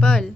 Paul.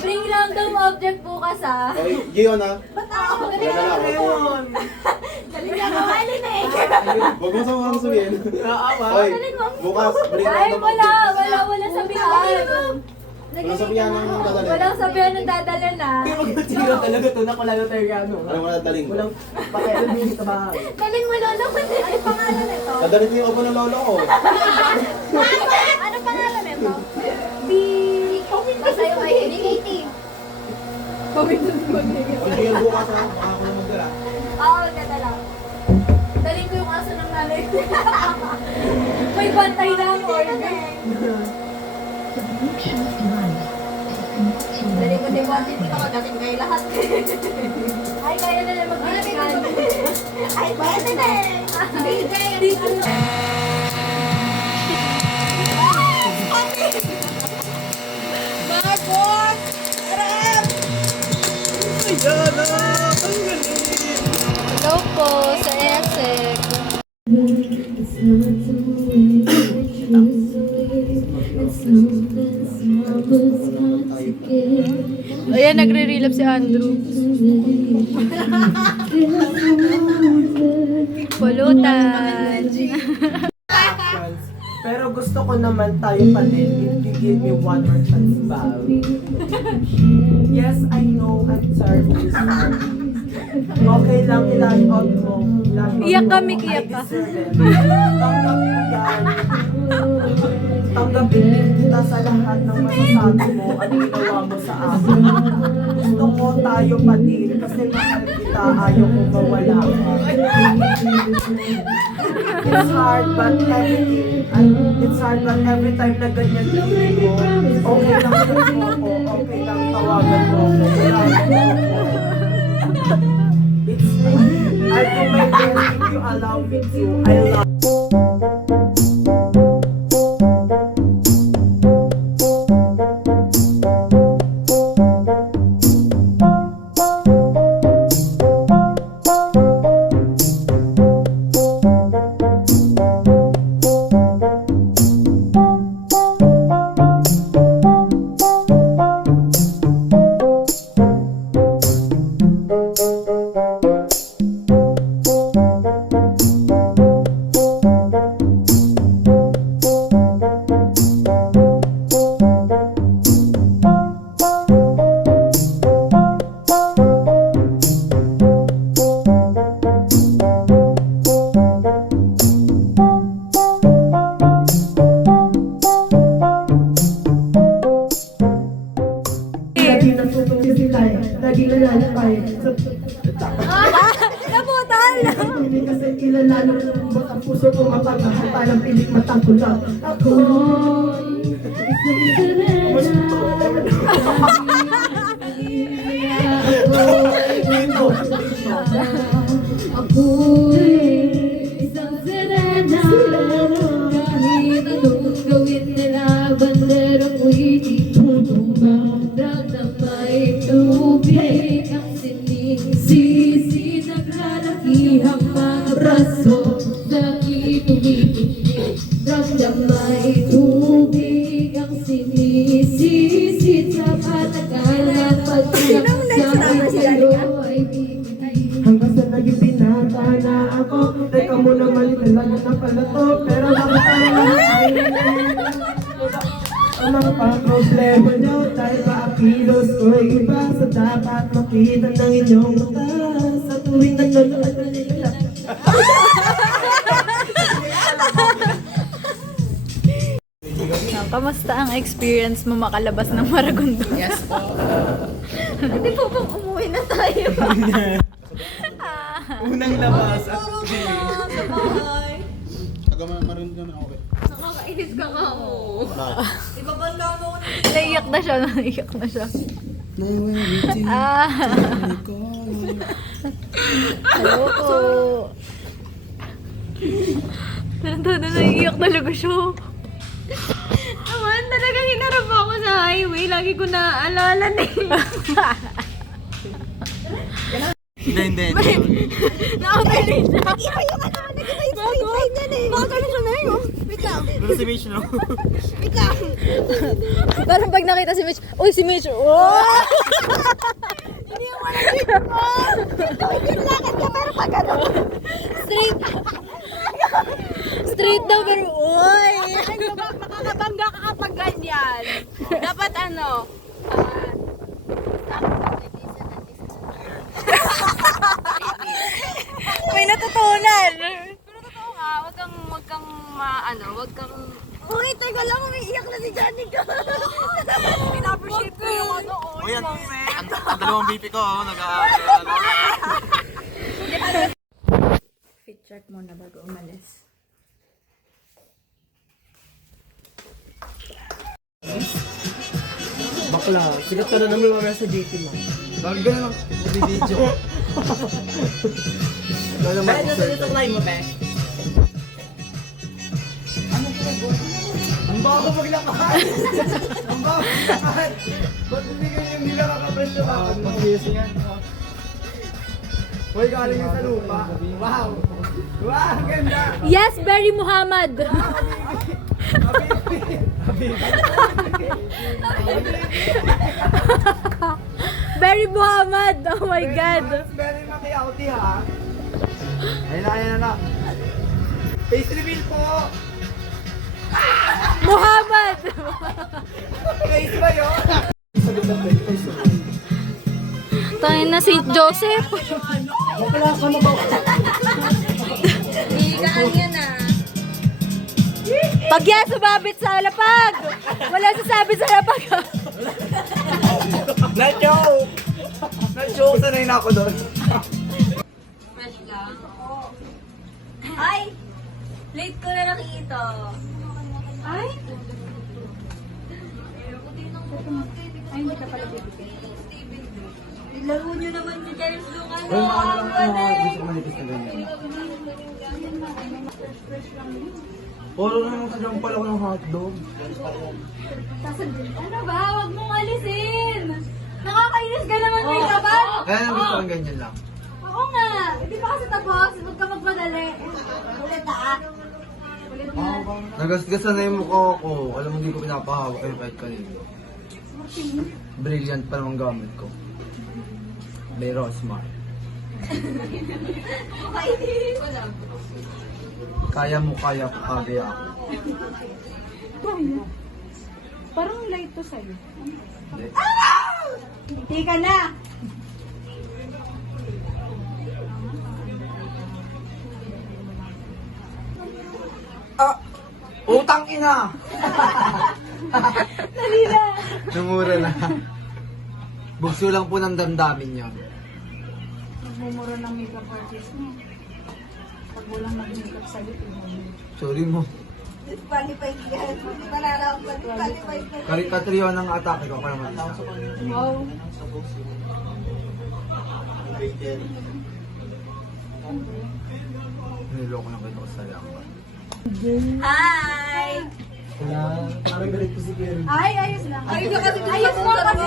Bring random object bukas ah. Okay, Gion ha? Galing na lang. Galing na kamalin eh. Huwag mo sa mga sabihin. Okay, bukas, bring Ay, random wala object. sabihan. Walang sabihan ng dadalhin. Walang sabihan ng dadalhin ah. Sino talaga to? Nakulala tayo ano? Anong mga dadalhin ko? Walang pakialam din sa bahay. Galing mo lolo ko. Ano pangalan nito? Dadalhin ko yung upo ng lolo ko. Ano pangalan nito? Basta yung identity. Huwag Gion bukas ha, baka ako na magdala. Oo, ganda lang. Daling ko yung aso ng nanay. May bantay na ang order. Daling ko si Bonnie dito kagating kayo lahat. Ay, kaya na lang mag-iigan. Ay, pwede na eh. Dito na. Hello po sa ESEC. Ayan, nagre-relapse si Andrew. Pulutan. Pero gusto ko naman tayo pa din if you give me one more chance ba? Yes, I know I'm sorry. Okay lang, ilash out mo. Iyak kami, iyak ka. Tanggap mo yan. Tanggapin kita sa lahat ng masasabi mo at ginawa mo sa akin. Gusto ko tayo pa din kasi mahal kita, ayaw ko mawala ka. It's hard but every time na ganyan feeling mo, okay lang sabihin mo ako, okay lang tawagan mo ako, wala mo ako. It's me. I'll do my best if you allow me to. I love Nabuta! Hindi kasi ilalalo lambot ang puso ko mapagmahal. Parang pilik matang kulap. Ako Ako'y isang sirena. Kahit anong gawin nila, bandera ko'y di tutumba. Damdamay tubig ang sinisisi. Naglalakihang mga braso na itumitugin. Damdamay tubig ang sinisisi. Sa patagal na pagkakasama sa'yo ay bibigay. hanggang sa naging binata na ako. Teka muna, mali talaga na pala to. Pero bakit ang mga pa-problema nyo? Dahil ba ang kilos ko'y iba sa dapat makita ng inyong mata. Sa tuwing nanonood na nila. Kamusta ang experience mo makalabas ng Maragondon? Yes po. Hindi po bang umuwi na tayo? Unang labas at Sa bahay. taga maroon doon ako. Nakakainis ka nga oh. Ibabanda mo ko na. Naiyak na siya, naiyak na siya. Ah. Hello po. Tarantado, naiiyak talaga siya. Naman, talagang hinarap ako sa highway. Lagi ko naaalala na Hindi. Nakagaling siya. Iba yung ano, nag-iba yung spine niyan eh. Baka ganun siya na yun. Wait lang. Pero si Mitch, no? Wait lang. Parang pag nakita si Mitch, uy si Mitch, oh! Hindi yung wala dito mo. Ito, hindi yung lakad ka pero pag ano. Straight. Straight daw pero, uy! Makakabangga ka kapag ganyan. Dapat ano, May natutunan. pero totoo nga, wag kang wag kang Uy, teka lang, umiiyak na si Johnny ko. Pina-appreciate ko yung ano, O yan, ang dalawang BP ko, nag-aaral. Fit check muna bago umalis. Bakla, sigat ka na naman mamaya sa JT mo. Lagi ka na lang, video. Ikaw naman, sir. mo, be. Ang bago maglakad! Ang bago maglakad! Ba't hindi ka nakakapress yung bakad mo? Pag-music yan. Hoy, galing yung sa lupa. Wow! Wow, ang ganda! Yes, Barry Muhammad. Barry Muhammad. Oh my God. That's very makiauti ha. Ayun na. Face reveal po! Muhammad. Face ba yun? Tayo na St. Joseph. Bakla ka na ba? Higaan yan ah. Pag yan, sumabit sa lapag. Wala sasabit sa lapag. Na-joke! Na-joke, sanay na ako doon. Fresh lang. Ay! Late ko na nakita. Ay! Ay, hindi ka pala bibigyan. Laro nyo naman si Charles Lungan. Puro naman sadyang pala ko ng hotdog. Ano ba? Huwag mong alisin! Nakakainis ka naman, may kaban! Kaya nang gusto kong ganyan lang. Oo nga! Hindi pa kasi tapos. Huwag ka magmadali. Ulit ah! Ulit na. Nagasgasan na yung mukha ko. Alam mo, hindi ko pinapahawak yung kahit kanino. Brilliant pa naman gamit ko. Pero smart. Wala. Kaya mo, kaya ko, kaya ako. Parang light to sa'yo. Hindi. Hindi ka na! Utang ina! Namura na. Bugso lang po ng damdamin yun. Nagmumura ng makeup artist mo. Pag walang mag-makeup sa'yo, Sorry mo. Disqualified yan. Hindi pa narapat. Disqualified na. Katriyo ng atake ko. Kaya mag-isa. wow. Niloko lang kita ko sa lamba. Hi! Parang galit ko si Kerry. Ay, ayos lang. Ay, kasi ayos mo kasi.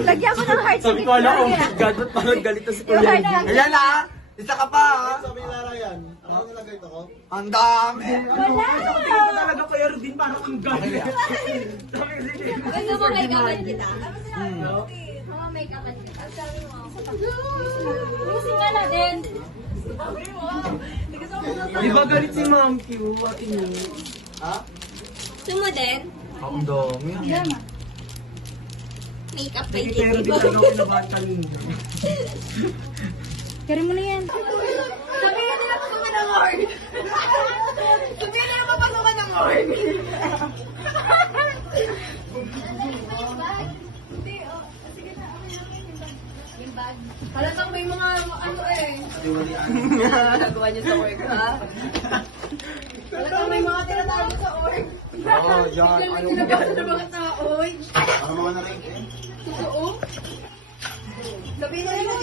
Lagyan mo ng heart sa Sabi ko, alam ko, God, ba't parang galit na si Kuya? Ayan na! Isa ka pa ha! Sabi ni Lara yan. Ano nilagay ito ko? Ang dami! Hindi talaga kayo din, parang ang galit. Gusto mo make-upan kita? Mga make-upan kita. Sabi mo. Busing ka na din. Sabi mo. Hindi gusto mo sa Di ba galit si Ma'am Q? Ate niyo? Gusto mo din? Ang dami. Make-up kay Hindi, pero di talaga ako nabahan kanina. Kari mo na yan. Sabihin nila pasukan ng horn. Sabihin nila papasukan ng horn. Halatang may mga ano eh. Nagawa niyo sa work, ha? Halatang may mga tinatago sa work. Oo, yan. Ano mo? Nabasa ng mga tao. Para mga narin. Totoo? Sabihin nila